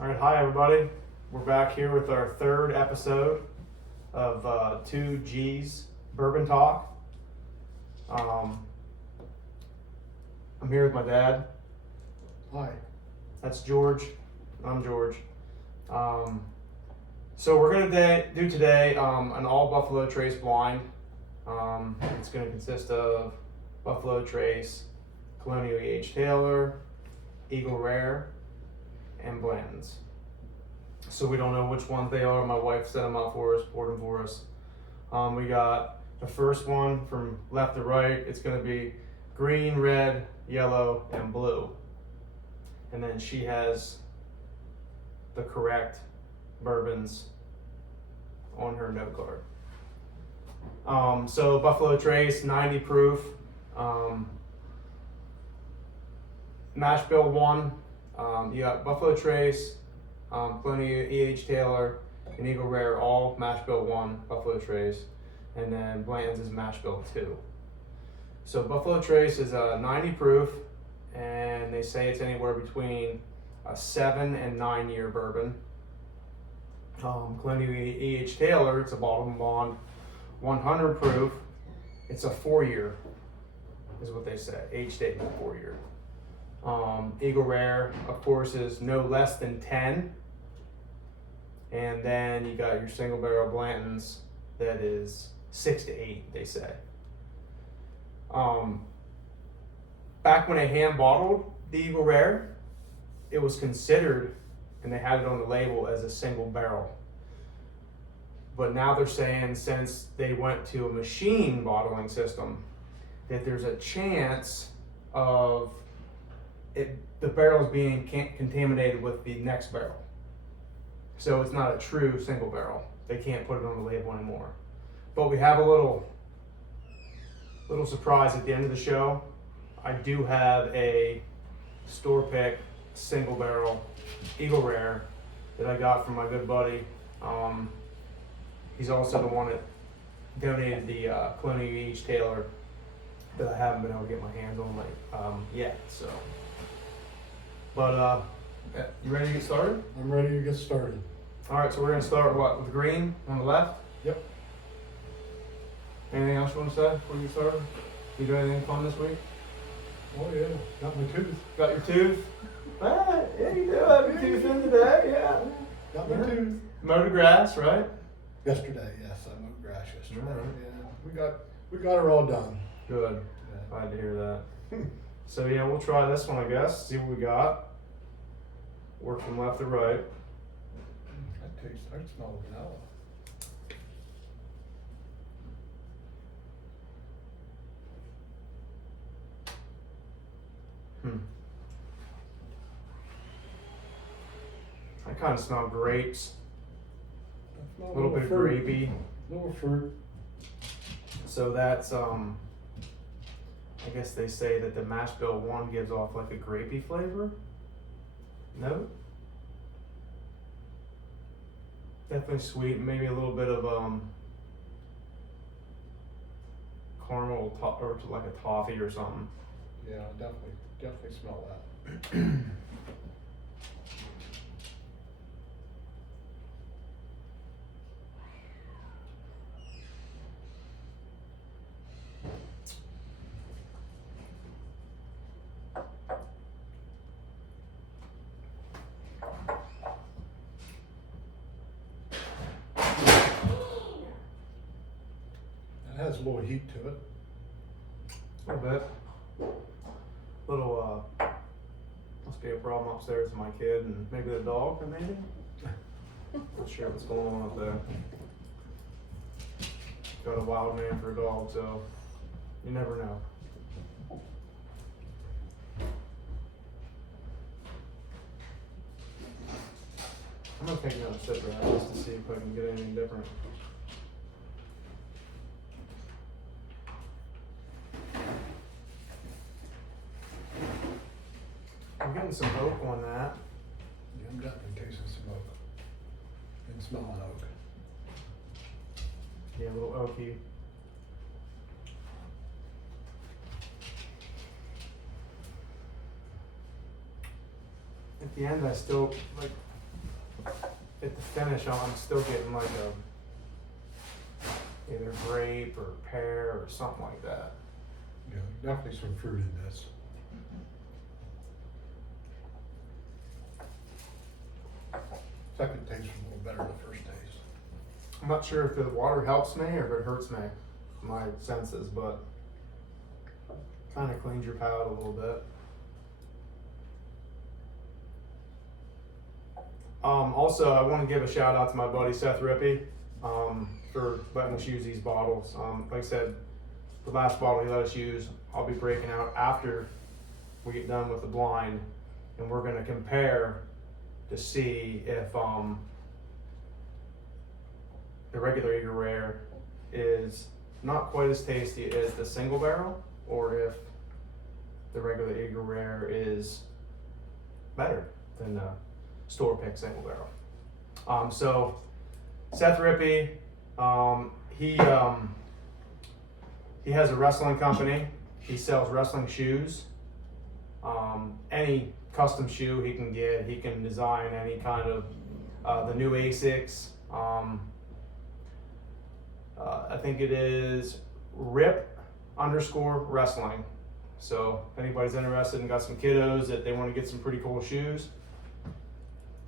All right, hi everybody. We're back here with our third episode of 2G's Bourbon Talk. I'm here with my dad. Hi. That's George. I'm George. So we're gonna do today an all Buffalo Trace blind. It's gonna consist of Buffalo Trace, Colonial E.H. Taylor, Eagle Rare, and Blanton's. So we don't know which ones they are. My wife set them up for us, poured them for us. We got the first one from left to right. It's going to be green, red, yellow, and blue. And then she has the correct bourbons on her note card. So Buffalo Trace, 90 proof. Mash bill 1. You got Buffalo Trace, Colonial E.H. Taylor, and Eagle Rare, all mash bill 1, Buffalo Trace, and then Blanton's is mash bill 2. So Buffalo Trace is a 90 proof, and they say it's anywhere between a 7 and 9 year bourbon. Colonial E.H. Taylor, it's a bottle and bond, 100 proof. It's a 4 year, is what they say. Age statement 4 year. Eagle Rare, of course, is no less than 10. And then you got your single barrel Blanton's that is 6 to 8, they say. Back when they hand bottled the Eagle Rare, it was considered, and they had it on the label, as a single barrel. But now they're saying, since they went to a machine bottling system, that there's a chance of the barrel is being contaminated with the next barrel. So it's not a true single barrel. They can't put it on the label anymore. But we have a little surprise at the end of the show. I do have a store pick single barrel Eagle Rare that I got from my good buddy. He's also the one that donated the Colonial E.H. Taylor that I haven't been able to get my hands on yet. So. But you ready to get started? I'm ready to get started. All right, so we're gonna start with the green on the left. Yep. Anything else you want to say before you get started? You do anything fun this week? Oh yeah, got my tooth. Got your tooth? Yeah, you do have your tooth in today. Yeah. Got my tooth. Mowed the grass, right? Yesterday, yes, I mowed grass yesterday. All right. Yeah, we got her all done. Good. Yeah. Glad to hear that. So yeah, we'll try this one, I guess. See what we got. Work from left to right. I smell vanilla. I kind of smell grapes. I smell A little bit of fruit. grapey. Little fruit. So that's I guess they say that the mash bill 1 gives off like a grapey flavor. No? Definitely sweet, maybe a little bit of caramel or like a toffee or something. Yeah, definitely smell that. It has a little heat to it. A little bit. Little must be a problem upstairs with my kid and maybe the dog, maybe? Not sure what's going on up there. Got a wild man for a dog, so you never know. I'm gonna take another sip of that just to see if I can get anything different. I'm getting some oak on that. Yeah, I'm definitely tasting some oak. And smelling oak. Yeah, a little oaky. At the end, I still like at the finish, I'm still getting like either grape or pear or something like that. Yeah, definitely some fruit in this. Second taste was a little better than the first taste. I'm not sure if the water helps me or if it hurts me, my senses, but kind of cleans your palate a little bit. Also, I want to give a shout out to my buddy Seth Rippey for letting us use these bottles. Like I said, the last bottle he let us use, I'll be breaking out after we get done with the blind, and we're going to compare to see if the regular Eagle Rare is not quite as tasty as the single barrel, or if the regular Eagle Rare is better than the store pick single barrel. So Seth Rippey, he has a wrestling company. He sells wrestling shoes. Any custom shoe he can get, he can design any kind of the new Asics. I think it is Rip_wrestling. So if anybody's interested and got some kiddos that they want to get some pretty cool shoes,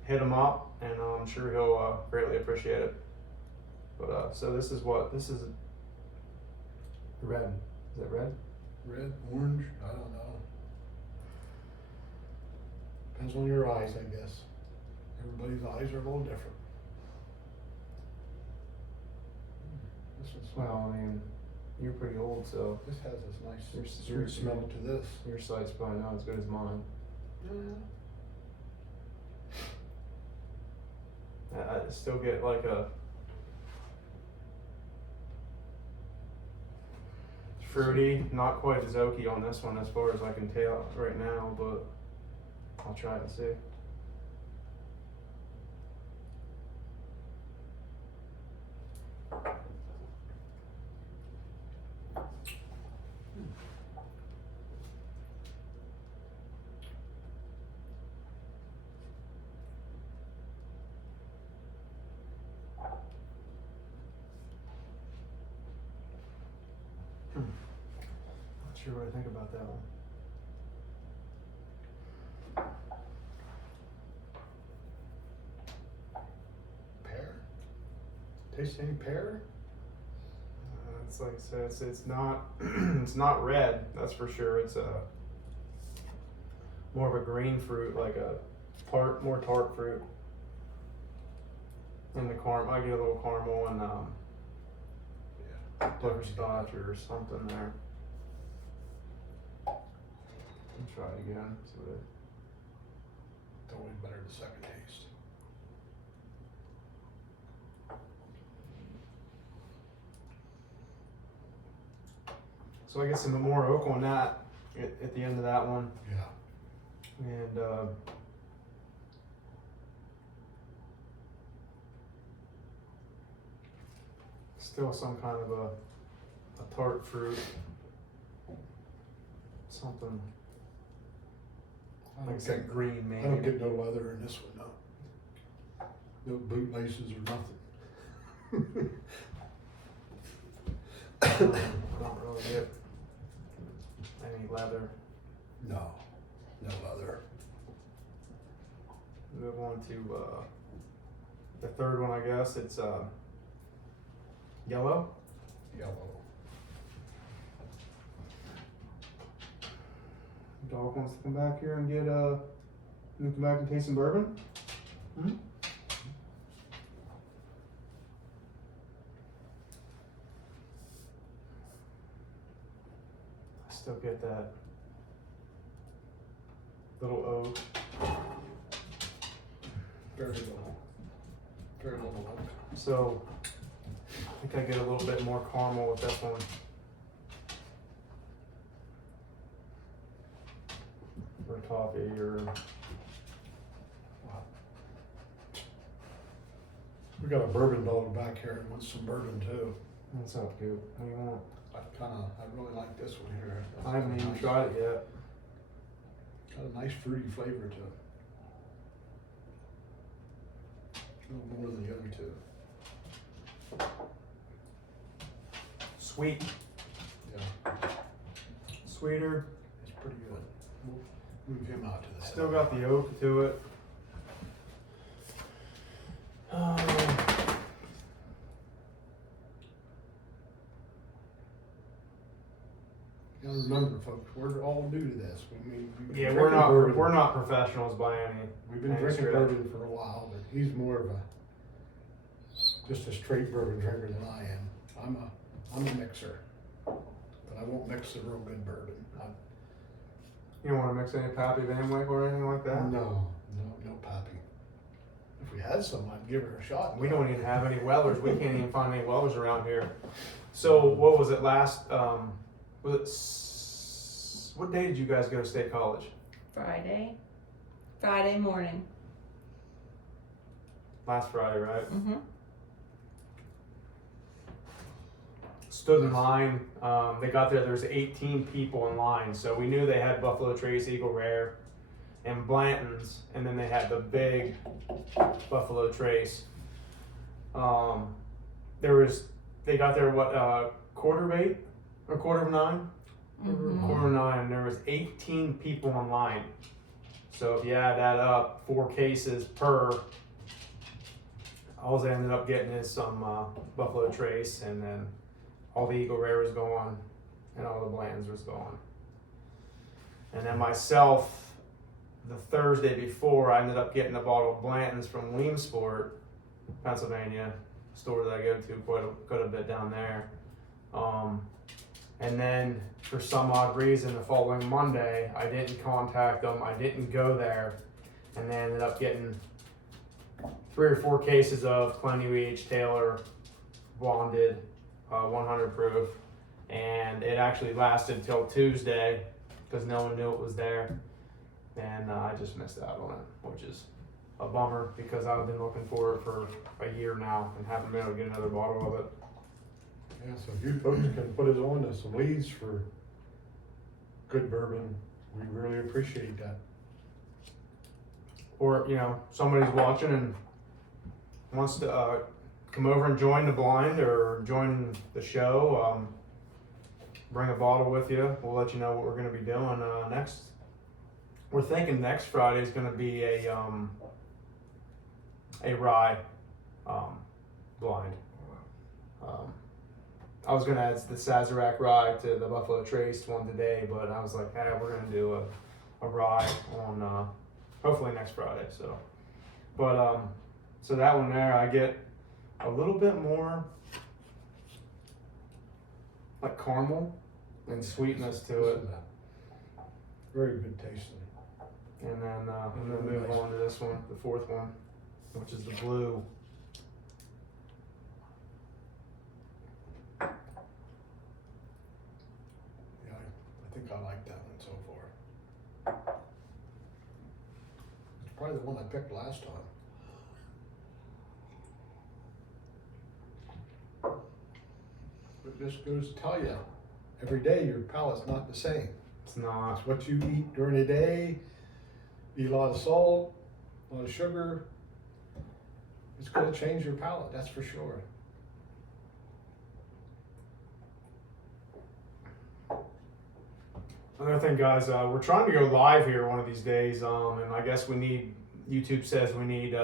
hit him up, and I'm sure he'll greatly appreciate it. But so this is red. Is it red? Red, orange, I don't know. Depends on your eyes, I guess. Everybody's eyes are a little different. This one's, Well, I mean, you're pretty old, so this has this nice Your- sweet smell to this. your sight's probably not as good as mine. I still get like a fruity, not quite as oaky on this one as far as I can tell right now, but I'll try it and see. Not sure what I think about that one. Pear? Taste any pear? It's like I said, it's not it's not red, that's for sure. It's more of a green fruit, like a more tart fruit. And the I get a little caramel and Yeah. butterscotch or something there. I'll try it again. See what It's always better the second taste. So I get some more oak on that at the end of that one, Yeah. and still some kind of a tart fruit, something I like I don't said, get, green maybe. I don't get no leather in this one, no. No boot laces or nothing. I don't really get any leather. No, no leather. Move on to the third one, I guess. It's yellow. Yellow. Dog wants to come back here and get come back and taste some bourbon. Hmm? I still get that little oak. Very little. Very little oak. So I think I get a little bit more caramel with this one. Or toffee or We got a bourbon dog back here and wants some bourbon too. what's up, Coop? What do you want? I really like this one here. I haven't even tried it yet. Got a nice fruity flavor to it. A little more than the other two. Sweet, Yeah, sweeter. it's pretty good. We'll move him out to the head. Still got the oak to it. You gotta remember, folks, we're all new to this. We've been Yeah, drinking bourbon. we're not professionals by any. We've been any drinking stretch. bourbon for a while, but he's more of just a straight bourbon drinker than I am. I'm a mixer, but I won't mix the real good bourbon. You don't want to mix any Pappy Van Wyck or anything like that? No Pappy. If we had some, I'd give her a shot. We don't even have any Wellers. We can't even find any Wellers around here. So what was it last? What day did you guys go to State College? Friday morning. Last Friday, right? Mm-hmm. Stood in line. They got there. There's 18 people in line, so we knew they had Buffalo Trace, Eagle Rare, and Blanton's, and then they had the big Buffalo Trace. They got there quarter of 8 or quarter of 9. Mm-hmm. Quarter of 9. There was 18 people in line. So if you add that up, 4 cases per. All they ended up getting is some Buffalo Trace, and then all the Eagle Rare was gone, and all the Blanton's was gone. And then myself, the Thursday before, I ended up getting a bottle of Blanton's from Williamsport, Pennsylvania, store that I go to quite a bit down there. And then for some odd reason, the following Monday, I didn't contact them. I didn't go there, and they ended up getting 3 or 4 cases of Clenny H. Taylor bonded, 100 proof, and it actually lasted till Tuesday because no one knew it was there, and I just missed out on it, which is a bummer because I've been looking for it for a year now and haven't been able to get another bottle of it. Yeah, so if you folks can put us on to some leads for good bourbon, we really appreciate that. Or somebody's watching and wants to come over and join the blind or join the show, bring a bottle with you. We'll let you know what we're going to be doing next. We're thinking next Friday is going to be a rye blind. I was going to add the Sazerac rye to the Buffalo Trace one today, but I was like, hey, we're going to do a rye on hopefully next Friday. So, but so that one there, I get a little bit more like caramel and sweetness to it. Very good tasting. And then I'm gonna move on to this one, the 4th one, which is the blue. Yeah, I think I like that one so far. It's probably the one I picked last time. But this goes to tell you, every day your palate's not the same. It's not. It's what you eat during the day. Eat a lot of salt, a lot of sugar. It's going to change your palate, that's for sure. Another thing, guys, we're trying to go live here one of these days, and I guess YouTube says we need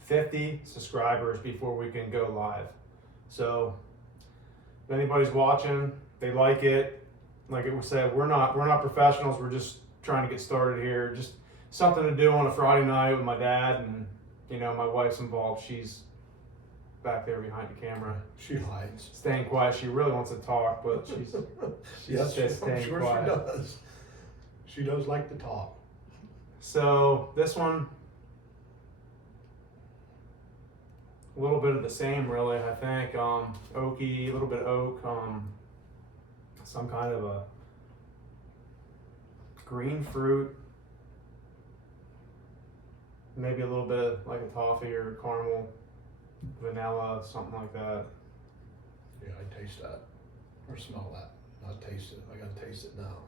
50 subscribers before we can go live. So if anybody's watching, they like it, like it was said, we're not professionals. We're just trying to get started here. Just something to do on a Friday night with my dad, and my wife's involved. She's back there behind the camera. She hides. Staying quiet. She really wants to talk, but she's Yes, just I'm staying sure quiet. she does. She does like to talk. So this one, a little bit of the same, really. I think oaky, a little bit of oak, some kind of a green fruit, maybe a little bit of like a toffee or caramel, vanilla, something like that. Yeah, I taste that. Or smell that. Not taste it. I gotta taste it now.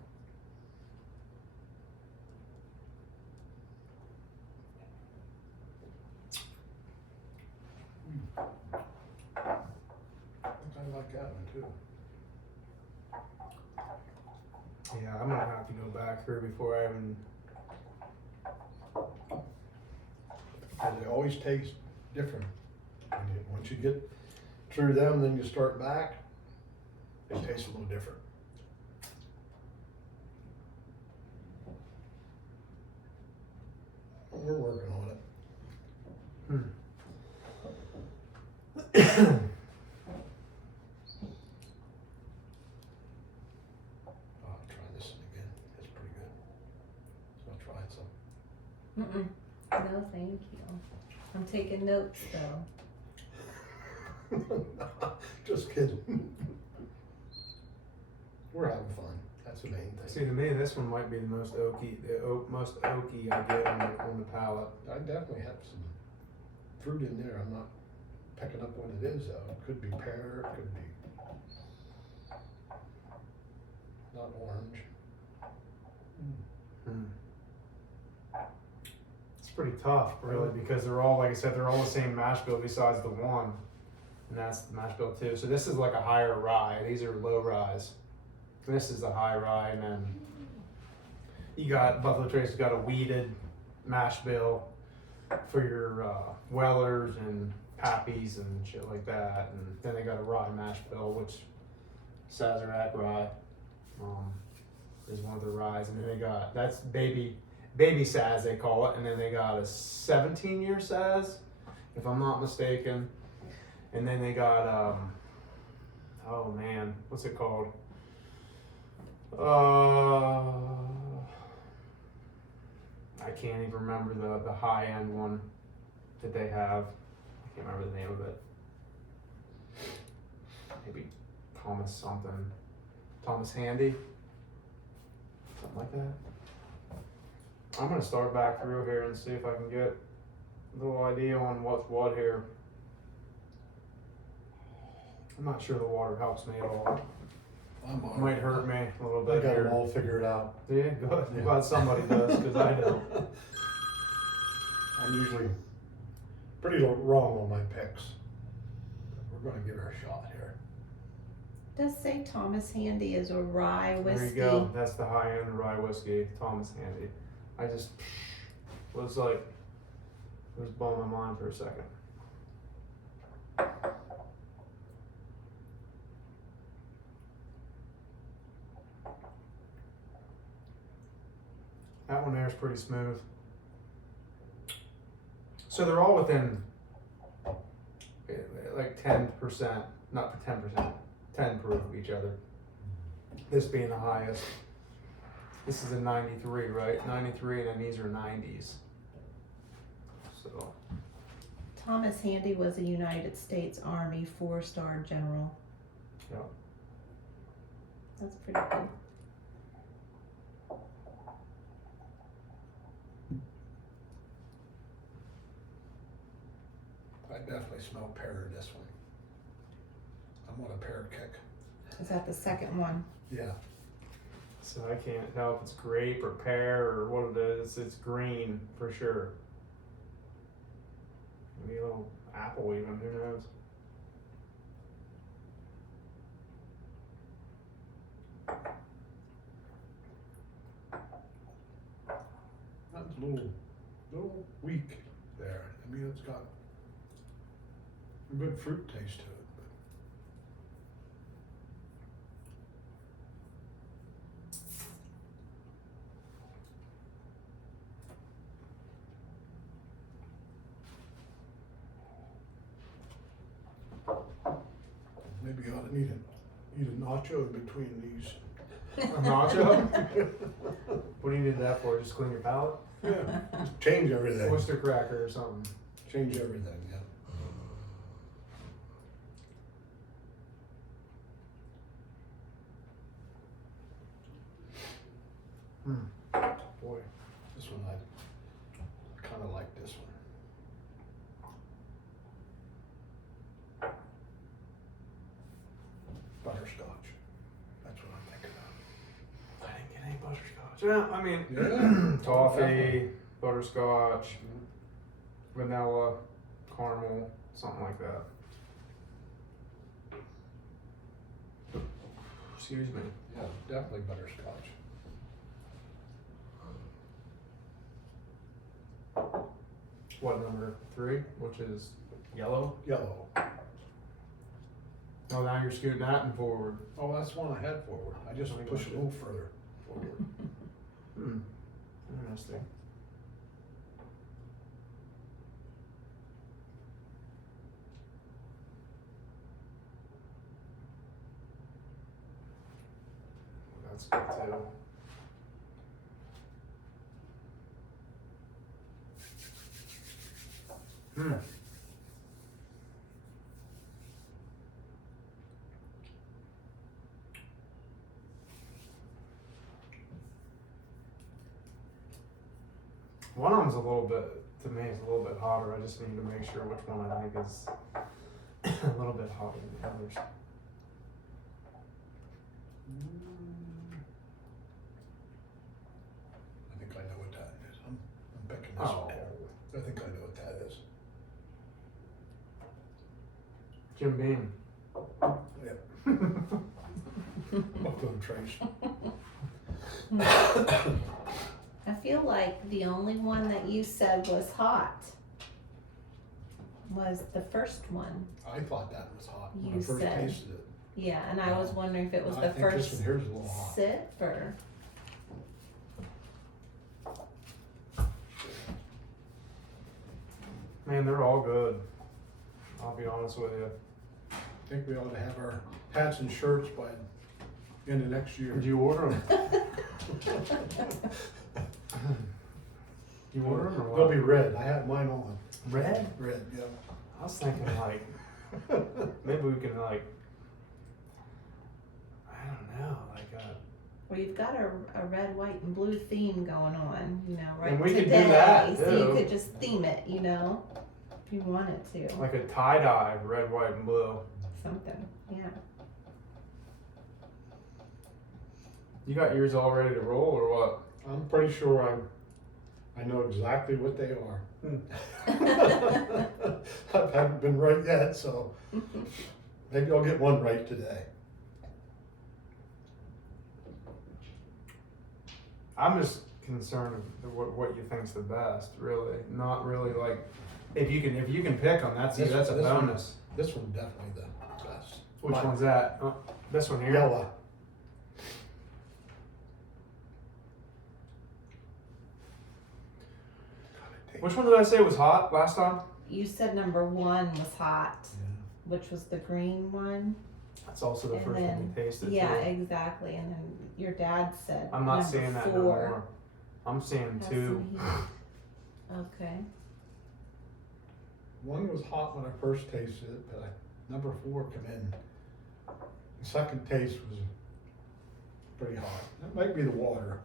one too. Yeah, I'm gonna have to go back here before I even. And they always taste different. Once you get through them, then you start back, it tastes a little different. We're working on it. I'll try this one again. It's pretty good. So I'll try some. No, thank you. I'm taking notes though. Just kidding. We're having fun. That's the main thing. See, to me, this one might be the most oaky, most oaky I get on the palate. I definitely have some fruit in there. I'm not picking up what it is though. It could be pear, it could be not orange. It's pretty tough, really, because they're all, like I said, they're all the same mash bill besides the one, and that's the mash bill too. So this is like a higher rye. These are low ryes. This is a high rye, and then you got Buffalo Trace has got a weeded mash bill for your Wellers and Pappies and shit like that, and then they got a rye mash bill, which Sazerac rye is one of the ryes, and then they got that's baby Saz they call it, and then they got a 17-year Saz, if I'm not mistaken, and then they got oh man, what's it called? I can't even remember the high end one that they have. I can't remember the name of it. Maybe Thomas something. Thomas Handy? Something like that. I'm gonna start back through here and see if I can get a little idea on what's what here. I'm not sure the water helps me at all. Might hurt me a little I bit got here. them all figured out. Do you? Good. Yeah. Glad somebody does, because I don't. I'm usually pretty wrong on my picks. We're gonna give her a shot here. Does say Thomas Handy is a rye whiskey. There you go. That's the high end rye whiskey, Thomas Handy. I just was like, it was blowing my mind for a second. That one there is pretty smooth. So they're all within like 10%, not 10%, 10 proof of each other. This being the highest. This is a 93, right? 93, and then these are 90s. So. Thomas Handy was a United States Army 4-star general. Yeah. That's pretty good. I definitely smell pear in this one. I'm on a pear kick. Is that the second one? Yeah. So I can't tell if it's grape or pear or what it is. It's green for sure. Maybe a little apple even, who knows? That's a little weak there. I mean, it's got a good fruit taste to it. Maybe you ought to eat a nacho in between these. A nacho? What do you need that for? Just clean your palate? Yeah, just change everything. Oyster cracker or something. Change everything, yeah. Boy, this one I kind of like this one. Butterscotch. That's what I'm thinking of. I didn't get any butterscotch. Yeah, I mean, Yeah. toffee, butterscotch, vanilla, caramel, something like that. Excuse me. Yeah, definitely butterscotch. What, number 3, which is yellow? Yellow. Oh, now you're scooting that and forward. Oh, that's one I had forward. I just push it a little further forward. Hmm. Interesting. That's good too. Hmm. One of them's a little bit, to me, it's a little bit hotter. I just need to make sure which one I think is a little bit hotter than the others. I think I know what that is. I'm picking this Oh. one. I think I know what that is. Jim Beam. Yep. Buffalo Trace. I feel like the only one that you said was hot was the first one. I thought that was hot when You I first said. tasted it. Yeah, and I was wondering if it was I the think this first one here's a little hot. sip or. Man, they're all good. I'll be honest with you. I think we ought to have our hats and shirts by end of next year. Did you order them? You order them or what? They'll be red. I have mine on. Red? Red, yeah. I was thinking like, maybe we can like, I don't know, like Well, you've got a red, white, and blue theme going on, you know, right And we could do today. that, So you too. could just theme it, you know, if you wanted to. like a tie-dye, red, white, and blue. Something, yeah. You got yours all ready to roll or what? I'm pretty sure I know exactly what they are. I haven't been right yet, so maybe I'll get one right today. I'm just concerned of what you think's the best, really. Not really like, if you can pick them, that's a This one- bonus. This one's definitely the best. Which one's that? This one here? Yellow. Which one did I say was hot last time? You said number 1 was hot, which was the green one. That's also the And first then- one we tasted Yeah, too. exactly. And then your dad said I'm not number seeing that 4 no more. I'm seeing has 2. some heat. Okay. One was hot when I first tasted it, but number 4 come in. The second taste was pretty hot. That might be the water.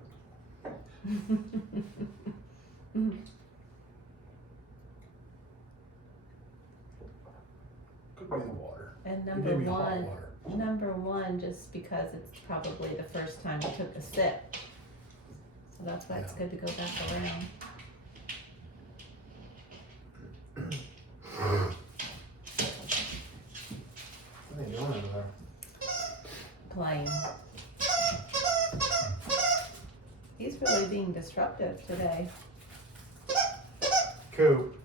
Could be the water. And It number gave me hot 1, water. number 1, just because it's probably the first time you took a sip. So that's why it's Yeah. good to go back around. What are you doing over there? Playing. He's really being disruptive today. Coop.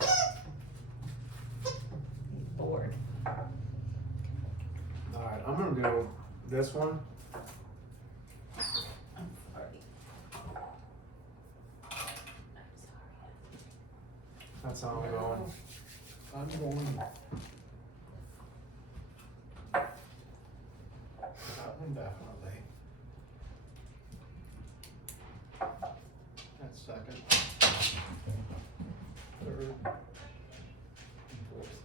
He's bored. Alright, I'm gonna do this one. I'm sorry. That's how I'm going. I'm going. That one definitely. That's second. Third. And fourth.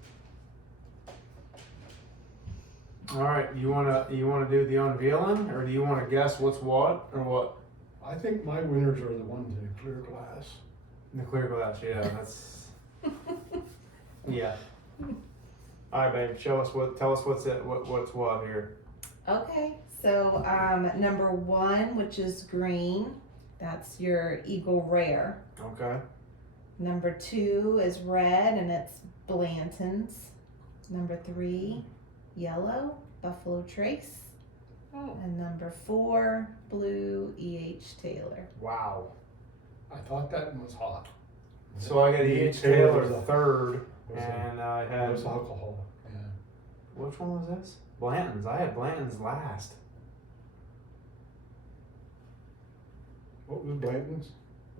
Alright, you wanna do the unveiling, or do you wanna guess what's what, or what? I think my winners are the ones in clear glass. The clear glass, yeah, that's, yeah. Alright, babe, tell us what's what here. Okay, so number 1, which is green, that's your Eagle Rare. Okay. Number 2 is red, and it's Blanton's. Number 3, yellow, Buffalo Trace. Oh. And number 4, blue, E.H. Taylor. Wow. I thought that one was hot. So I got E.H. Taylor third, and I It had, was alcohol, yeah. which one was this? Blanton's. I had Blanton's last. What was Blanton's?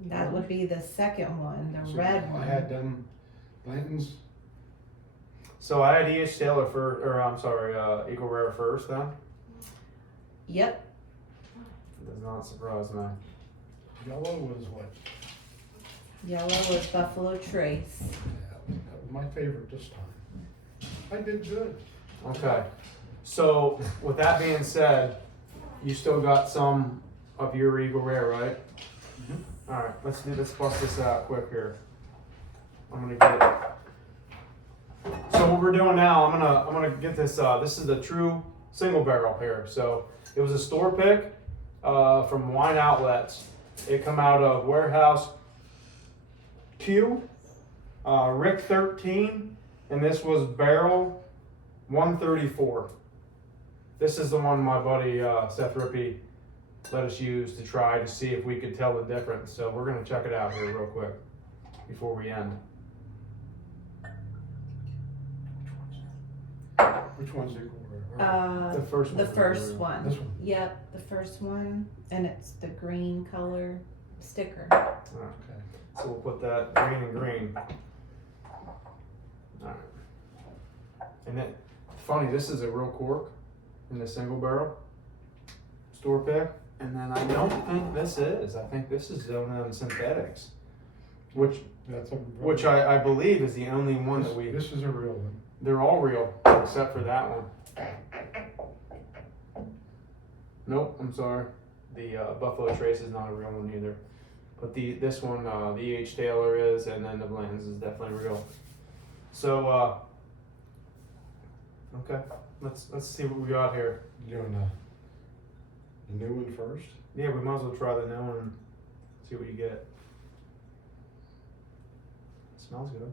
That would be the second one, the So red one. I had them, Blanton's, So I had E.H. Taylor first, or I'm sorry, Eagle Rare first then. Yep. Does not surprise me. yellow was what? Yellow was Buffalo Trace. Yeah, that was my favorite this time. I did good. Okay. So with that being said, you still got some of your Eagle Rare, right? Mhm. All right. Let's bust this out quick here. I'm gonna get. So what we're doing now, I'm gonna get this. This is the true single barrel here. So it was a store pick from Wine Outlets. It come out of Warehouse Q, Rick 13, and this was barrel 134. This is the one my buddy Seth Rippey let us use to try to see if we could tell the difference. So we're gonna check it out here real quick before we end. Which one's Eagle Rare? The first one. The first one. This one? Yep, the first one, and it's the green color sticker. Okay. So we'll put that green and green. Alright. And then, funny, this is a real cork in the single barrel store pick. And then I don't think this is. I think this is one of them synthetics. Which That's a. I believe is the only one that we. This is a real one. They're all real, except for that one. Nope, I'm sorry. The Buffalo Trace is not a real one either. But this one, the E.H. Taylor is, and then the Blanton's is definitely real. So, okay, let's see what we got here. You doing the new one first? Yeah, we might as well try the new one and see what you get. Smells good.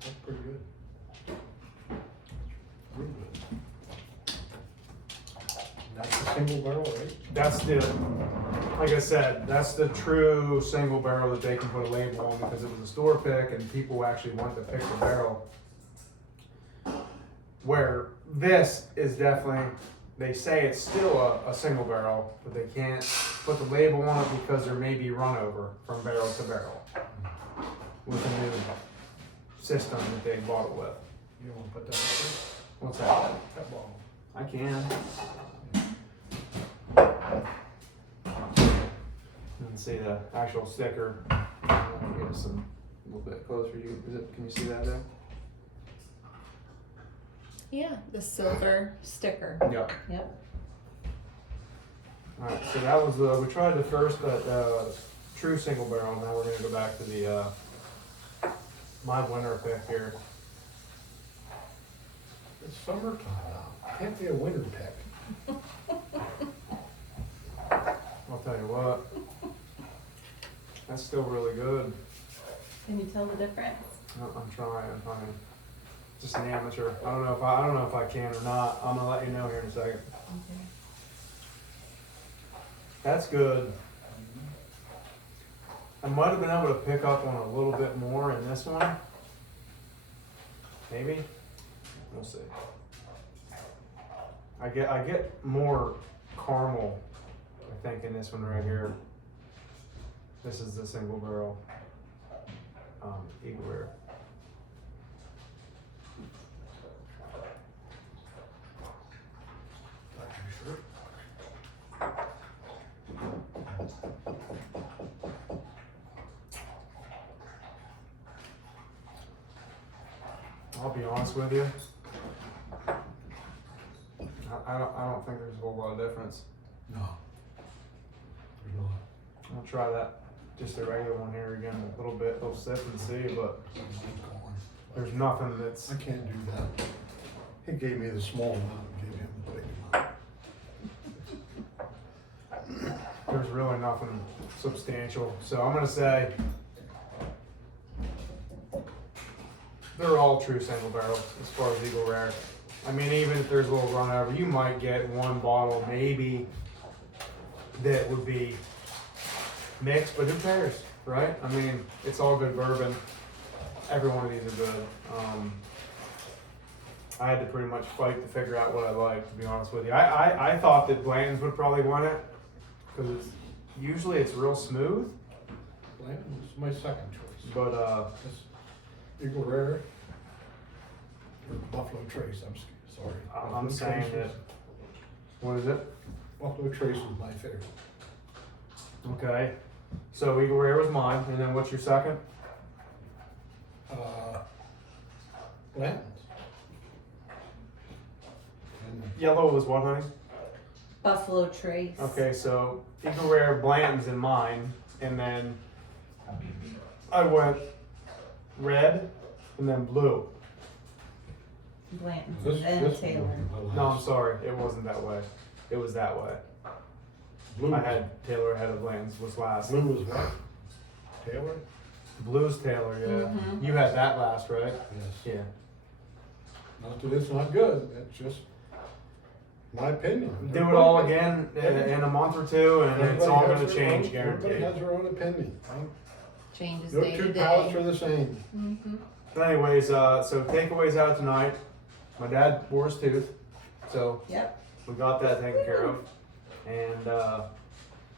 That's pretty good. Real good. That's a single barrel, right? That's like I said, that's the true single barrel that they can put a label on because it was a store pick and people actually want to pick the barrel. Where this is definitely, they say it's still a single barrel, but they can't put the label on it because there may be run over from barrel to barrel with the new system that they bought it with. You wanna put that up there? What's that? That bottle. I can. And see the actual sticker. Get some a little bit closer. Can you see that there? Yeah, the silver sticker. Yep. Yep. All right. So that was we tried the first true single barrel. Now we're gonna go back to the my winner pick here. It's summertime now. Can't be a winter pick. I'll tell you what. That's still really good. Can you tell the difference? I'm trying. I'm just an amateur. I don't know if I can or not. I'm gonna let you know here in a second. Okay. That's good. I might have been able to pick up on a little bit more in this one. Maybe. We'll see. I get more caramel, I think, in this one right here. This is the single barrel Eagle Rare. I'll be honest with you. I don't think there's a whole lot of difference. No. There's not. I'll try that just a regular one here again, a little stiff and see, but Keep going. there's nothing that's, I can't do that. He gave me the small amount and gave him the big amount. there's really nothing substantial. So I'm gonna say they're all true single barrel as far as Eagle Rare. I mean, even if there's a little run over, you might get one bottle maybe that would be mixed, but who cares, right? I mean, it's all good bourbon. Every one of these are good. I had to pretty much fight to figure out what I liked, to be honest with you. I thought that Blanton's would probably win it, because usually it's real smooth, Blanton is my second choice. but It's Eagle Rare or Buffalo Trace, sorry. I'm Buffalo saying Trace that, is- what is it? Buffalo Trace is my favorite. Okay, so Eagle Rare was mine, and then what's your second? Blanton's. And Yellow was what, honey? Buffalo Trace. Okay, so Eagle Rare, Blanton's in mine, and then I went red and then blue. Blanton's this, and then this Taylor. one, the No, I'm last. sorry, it wasn't that way. It was that way. Blue, I had Taylor ahead of Blanton's was last. blue was what? Taylor? Blue's Taylor, yeah. Mhm. You had that last, right? Yes. Yeah. Not that it's not good, it's just my opinion. Do it all again in a month or two, and it's all Everybody gonna has their change, own- guaranteed. Everybody has their own opinion. Changes No day to two palates day. are the same. Mm-hmm. But anyways, so takeaways out tonight. My dad wore his tooth, so Yep. we got that taken care of, and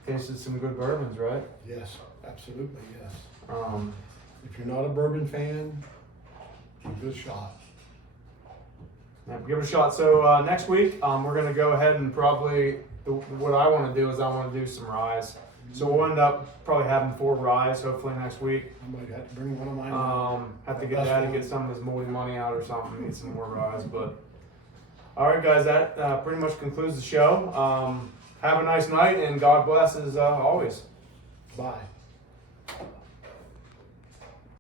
finished with some good bourbons, right? Yes, absolutely, yes. If you're not a bourbon fan, give it a shot. Yeah, give it a shot. So next week, we're gonna go ahead and probably what I want to do is I want to do some ryes. So we'll end up probably having 4 ryes hopefully next week. I might have to bring one of mine. out. Have to The get best Dad to one. get some of his moldy money out or something. Need some more ryes, but all right, guys, that pretty much concludes the show. Have a nice night and God bless as always. Bye.